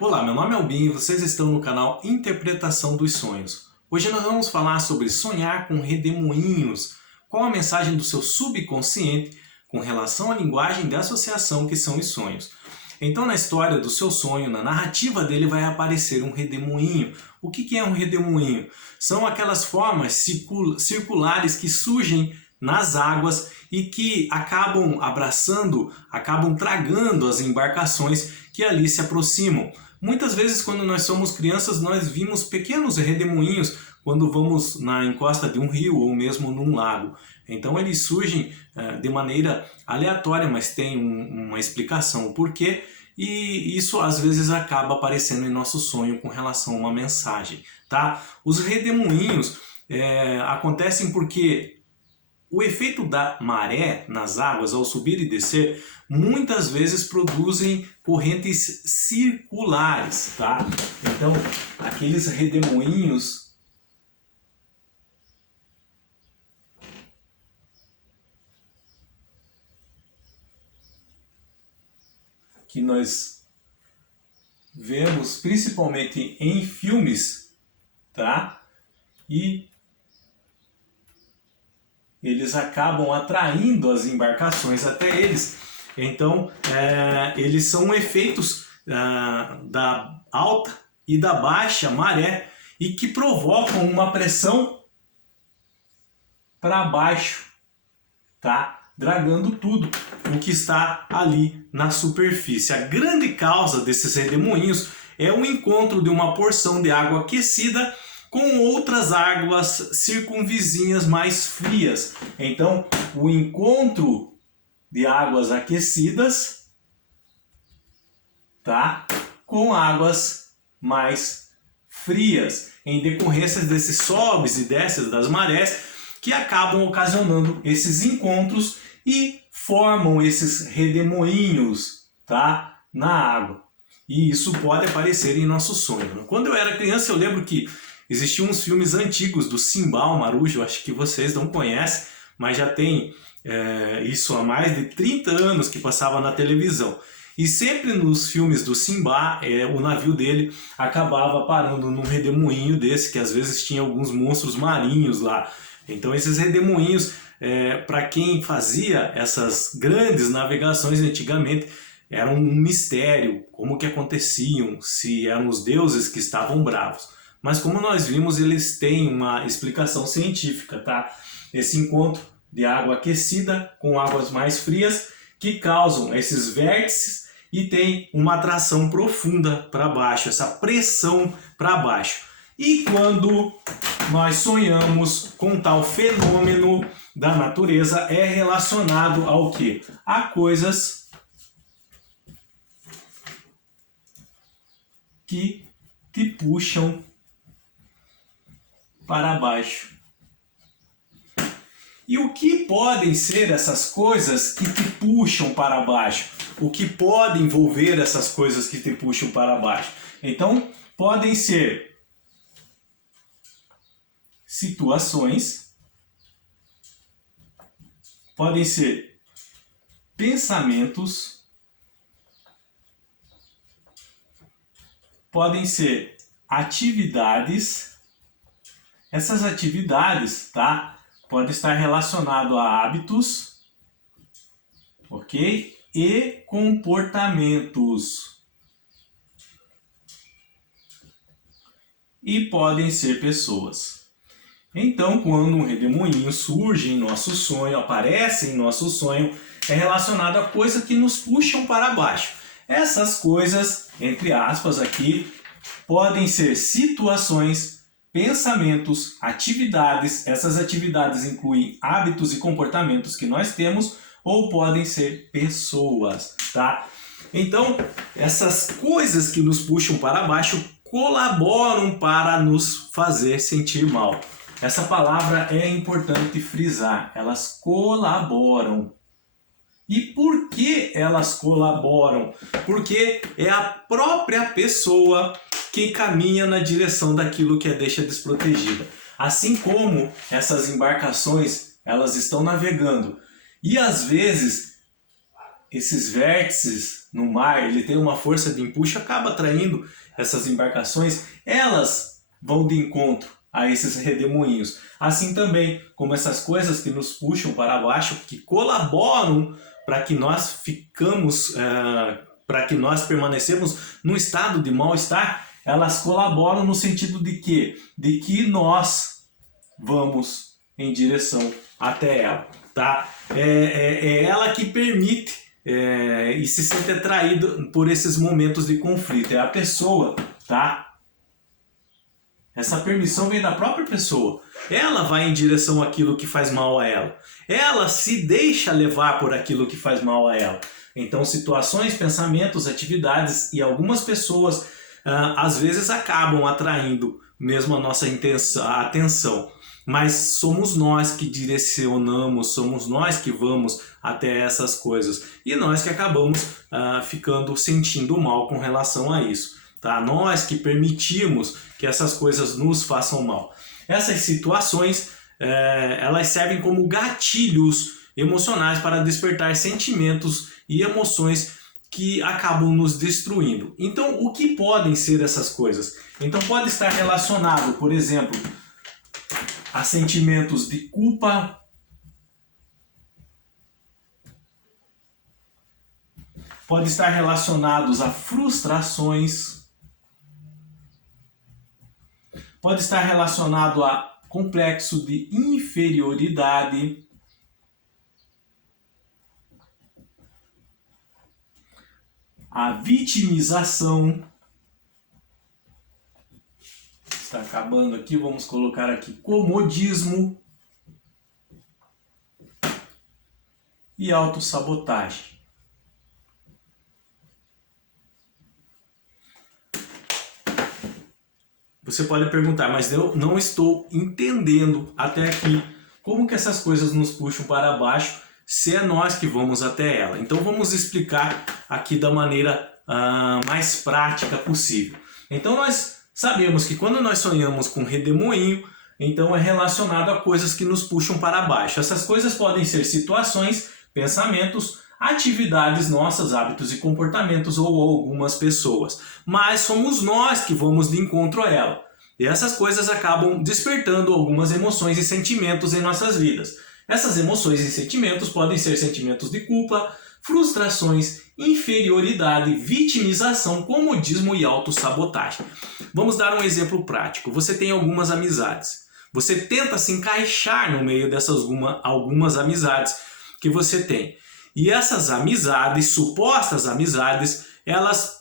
Olá, meu nome é Albin e vocês estão no canal Interpretação dos Sonhos. Hoje nós vamos falar sobre sonhar com redemoinhos, qual a mensagem do seu subconsciente com relação à linguagem de associação que são os sonhos. Então, na história do seu sonho, na narrativa dele, vai aparecer um redemoinho. O que é um redemoinho? São aquelas formas circulares que surgem nas águas e que acabam abraçando, acabam tragando as embarcações que ali se aproximam. Muitas vezes, quando nós somos crianças, nós vimos pequenos redemoinhos quando vamos na encosta de um rio ou mesmo num lago. Então eles surgem de maneira aleatória, mas tem uma explicação o porquê, e isso às vezes acaba aparecendo em nosso sonho com relação a uma mensagem. Tá? Os redemoinhos acontecem porque o efeito da maré nas águas, ao subir e descer, muitas vezes produzem correntes circulares, tá? Então, aqueles redemoinhos que nós vemos principalmente em filmes, tá? E eles acabam atraindo as embarcações até eles. Então, eles são efeitos da alta e da baixa maré e que provocam uma pressão para baixo, tá? Dragando tudo o que está ali na superfície. A grande causa desses redemoinhos é o encontro de uma porção de água aquecida com outras águas circunvizinhas mais frias. Então, o encontro de águas aquecidas, tá, com águas mais frias, em decorrência desses sobes e desces das marés, que acabam ocasionando esses encontros e formam esses redemoinhos, tá, na água. E isso pode aparecer em nosso sonho. Quando eu era criança, eu lembro que existiam uns filmes antigos do Simbá, o Marujo, acho que vocês não conhecem, mas já tem isso há mais de 30 anos que passava na televisão. E sempre nos filmes do Simbá, o navio dele acabava parando num redemoinho desse, que às vezes tinha alguns monstros marinhos lá. Então esses redemoinhos, para quem fazia essas grandes navegações antigamente, era um mistério, como que aconteciam, se eram os deuses que estavam bravos. Mas como nós vimos, eles têm uma explicação científica, tá? Esse encontro de água aquecida com águas mais frias que causam esses vértices e tem uma atração profunda para baixo, essa pressão para baixo. E quando nós sonhamos com tal fenômeno da natureza, é relacionado ao quê? A coisas que te puxam para baixo. E o que podem ser essas coisas que te puxam para baixo? O que pode envolver essas coisas que te puxam para baixo? Então, podem ser situações, podem ser pensamentos, podem ser atividades. Essas atividades, tá, podem estar relacionadas a hábitos, ok? E comportamentos. E podem ser pessoas. Então, quando um redemoinho surge em nosso sonho, aparece em nosso sonho, é relacionado a coisas que nos puxam para baixo. Essas coisas, entre aspas aqui, podem ser situações, pensamentos, atividades. Essas atividades incluem hábitos e comportamentos que nós temos, ou podem ser pessoas, tá? Então, essas coisas que nos puxam para baixo colaboram para nos fazer sentir mal. Essa palavra é importante frisar, elas colaboram. E por que elas colaboram? Porque é a própria pessoa que caminha na direção daquilo que a deixa desprotegida. Assim como essas embarcações, elas estão navegando. E às vezes esses vértices no mar, ele tem uma força de empuxo, acaba atraindo essas embarcações, elas vão de encontro a esses redemoinhos. Assim também como essas coisas que nos puxam para baixo, que colaboram para que nós para que nós permanecemos num estado de mal-estar, elas colaboram no sentido de quê? De que nós vamos em direção até ela, tá? É ela que permite e se sente atraído por esses momentos de conflito. É a pessoa, tá? Essa permissão vem da própria pessoa. Ela vai em direção àquilo que faz mal a ela. Ela se deixa levar por aquilo que faz mal a ela. Então, situações, pensamentos, atividades e algumas pessoas às vezes acabam atraindo mesmo a nossa atenção. Mas somos nós que direcionamos, somos nós que vamos até essas coisas. E nós que acabamos ficando sentindo mal com relação a isso. Tá? Nós que permitimos que essas coisas nos façam mal. Essas situações, elas servem como gatilhos emocionais para despertar sentimentos e emoções que acabam nos destruindo. Então, o que podem ser essas coisas? Então, pode estar relacionado, por exemplo, a sentimentos de culpa, pode estar relacionados a frustrações, pode estar relacionado a complexo de inferioridade, a vitimização. Está acabando aqui, vamos colocar aqui comodismo e autossabotagem. Você pode perguntar, mas eu não estou entendendo até aqui como que essas coisas nos puxam para baixo se é nós que vamos até ela. Então vamos explicar aqui da maneira mais prática possível. Então nós sabemos que quando nós sonhamos com redemoinho, então é relacionado a coisas que nos puxam para baixo. Essas coisas podem ser situações, pensamentos, atividades nossas, hábitos e comportamentos ou algumas pessoas. Mas somos nós que vamos de encontro a ela. E essas coisas acabam despertando algumas emoções e sentimentos em nossas vidas. Essas emoções e sentimentos podem ser sentimentos de culpa, frustrações, inferioridade, vitimização, comodismo e autossabotagem. Vamos dar um exemplo prático. Você tem algumas amizades. Você tenta se encaixar no meio dessas algumas amizades que você tem. E essas amizades, supostas amizades, elas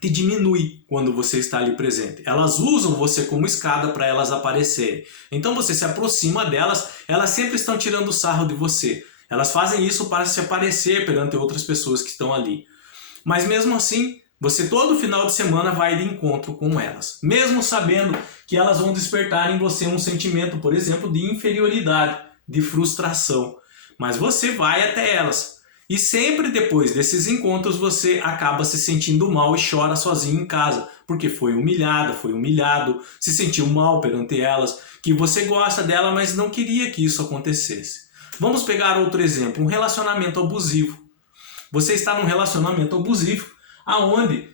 te diminuem quando você está ali presente. Elas usam você como escada para elas aparecerem. Então você se aproxima delas, elas sempre estão tirando sarro de você. Elas fazem isso para se aparecer perante outras pessoas que estão ali. Mas mesmo assim, você todo final de semana vai de encontro com elas. Mesmo sabendo que elas vão despertar em você um sentimento, por exemplo, de inferioridade, de frustração. Mas você vai até elas. E sempre depois desses encontros você acaba se sentindo mal e chora sozinho em casa. Porque foi humilhada, foi humilhado, se sentiu mal perante elas, que você gosta dela, mas não queria que isso acontecesse. Vamos pegar outro exemplo, um relacionamento abusivo. Você está num relacionamento abusivo, aonde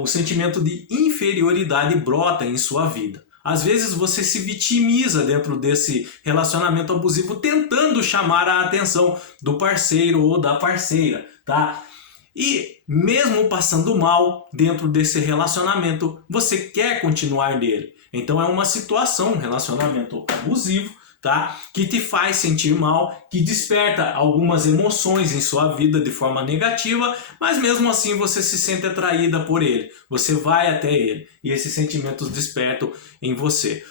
o sentimento de inferioridade brota em sua vida. Às vezes você se vitimiza dentro desse relacionamento abusivo, tentando chamar a atenção do parceiro ou da parceira, tá? E mesmo passando mal dentro desse relacionamento, você quer continuar nele. Então é uma situação, um relacionamento abusivo, tá? Que te faz sentir mal, que desperta algumas emoções em sua vida de forma negativa, mas mesmo assim você se sente atraída por ele. Você vai até ele e esses sentimentos despertam em você.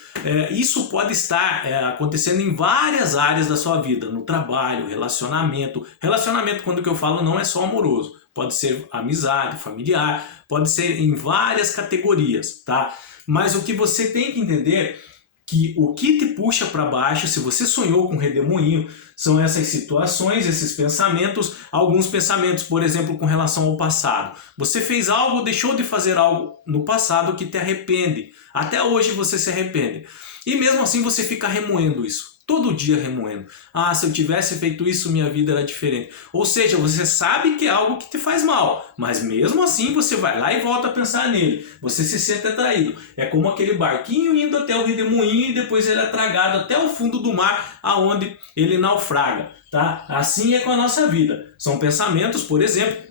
Isso pode estar acontecendo em várias áreas da sua vida, no trabalho, relacionamento. Relacionamento, quando que eu falo, não é só amoroso. Pode ser amizade, familiar, pode ser em várias categorias, tá? Mas o que você tem que entender que o que te puxa para baixo, se você sonhou com redemoinho, são essas situações, esses pensamentos, alguns pensamentos, por exemplo, com relação ao passado. Você fez algo, deixou de fazer algo no passado que te arrepende. Até hoje você se arrepende. E mesmo assim você fica remoendo isso. todo dia remoendo. Ah, se eu tivesse feito isso, minha vida era diferente. Ou seja, você sabe que é algo que te faz mal, mas mesmo assim você vai lá e volta a pensar nele. Você se sente atraído. É como aquele barquinho indo até o redemoinho e depois ele é tragado até o fundo do mar, aonde ele naufraga. Tá? Assim é com a nossa vida. São pensamentos, por exemplo,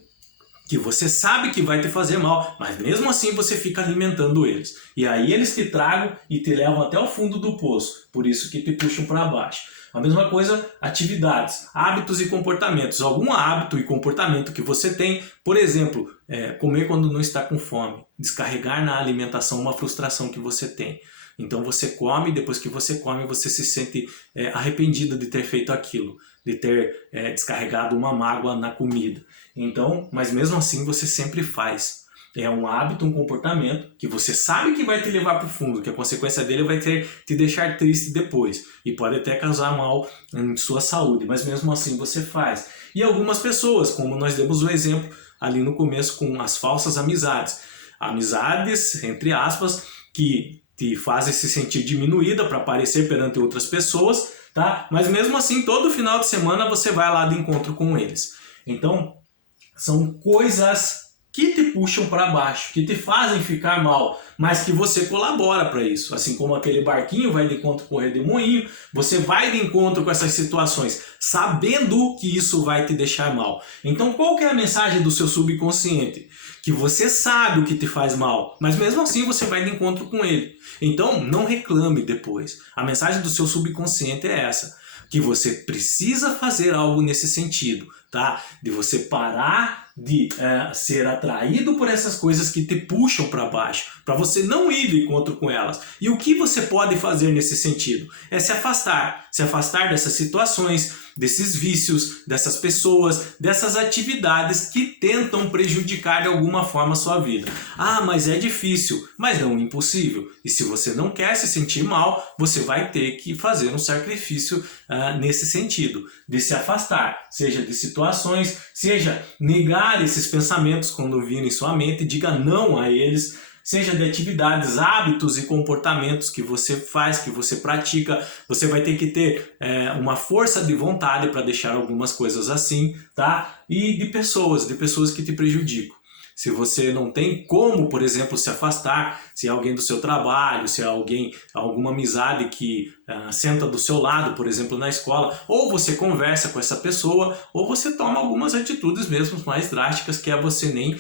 que você sabe que vai te fazer mal, mas mesmo assim você fica alimentando eles. E aí eles te tragam e te levam até o fundo do poço, por isso que te puxam para baixo. A mesma coisa, atividades, hábitos e comportamentos. Algum hábito e comportamento que você tem, por exemplo, comer quando não está com fome, descarregar na alimentação uma frustração que você tem. Então você come, depois que você come, você se sente arrependido de ter feito aquilo, de ter descarregado uma mágoa na comida. Então, mas mesmo assim você sempre faz. É um hábito, um comportamento que você sabe que vai te levar para o fundo, que a consequência dele vai te deixar triste depois e pode até causar mal em sua saúde, mas mesmo assim você faz. E algumas pessoas, como nós demos o exemplo ali no começo com as falsas amizades. Amizades, entre aspas, que te fazem se sentir diminuída para aparecer perante outras pessoas, tá? Mas mesmo assim, todo final de semana você vai lá de encontro com eles. Então, são coisas que te puxam para baixo, que te fazem ficar mal, mas que você colabora para isso. Assim como aquele barquinho vai de encontro com o redemoinho, você vai de encontro com essas situações, sabendo que isso vai te deixar mal. Então, qual que é a mensagem do seu subconsciente? Que você sabe o que te faz mal, mas mesmo assim você vai de encontro com ele. Então, não reclame depois. A mensagem do seu subconsciente é essa, que você precisa fazer algo nesse sentido, tá? De você parar de ser atraído por essas coisas que te puxam para baixo, para você não ir de encontro com elas. E o que você pode fazer nesse sentido? É se afastar dessas situações, desses vícios, dessas pessoas, dessas atividades que tentam prejudicar de alguma forma a sua vida. Ah, mas é difícil, mas não impossível. E se você não quer se sentir mal, você vai ter que fazer um sacrifício nesse sentido, de se afastar, seja de situações, seja negar esses pensamentos quando virem em sua mente, diga não a eles, seja de atividades, hábitos e comportamentos que você faz, que você pratica. Você vai ter que ter uma força de vontade para deixar algumas coisas assim, tá? E de pessoas que te prejudicam. Se você não tem como, por exemplo, se afastar, se é alguém do seu trabalho, se é alguma amizade que senta do seu lado, por exemplo, na escola, ou você conversa com essa pessoa, ou você toma algumas atitudes mesmo mais drásticas, que é você nem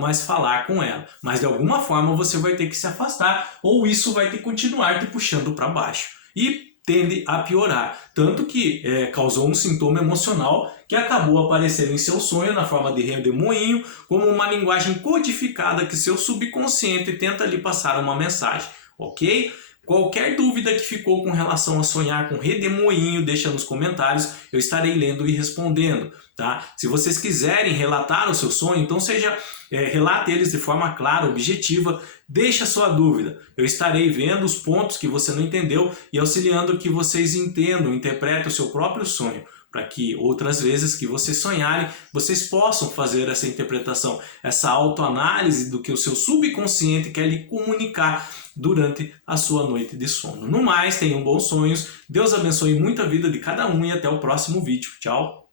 mais falar com ela. Mas de alguma forma você vai ter que se afastar, ou isso vai te continuar te puxando para baixo. E tende a piorar, tanto que causou um sintoma emocional que acabou aparecendo em seu sonho na forma de redemoinho, como uma linguagem codificada que seu subconsciente tenta lhe passar uma mensagem, ok? Qualquer dúvida que ficou com relação a sonhar com redemoinho, deixa nos comentários, eu estarei lendo e respondendo, tá? Se vocês quiserem relatar o seu sonho, então relate eles de forma clara, objetiva, deixa sua dúvida. Eu estarei vendo os pontos que você não entendeu e auxiliando que vocês entendam, interpretem o seu próprio sonho, para que outras vezes que vocês sonharem, vocês possam fazer essa interpretação, essa autoanálise do que o seu subconsciente quer lhe comunicar durante a sua noite de sono. No mais, tenham bons sonhos, Deus abençoe muito a vida de cada um e até o próximo vídeo. Tchau!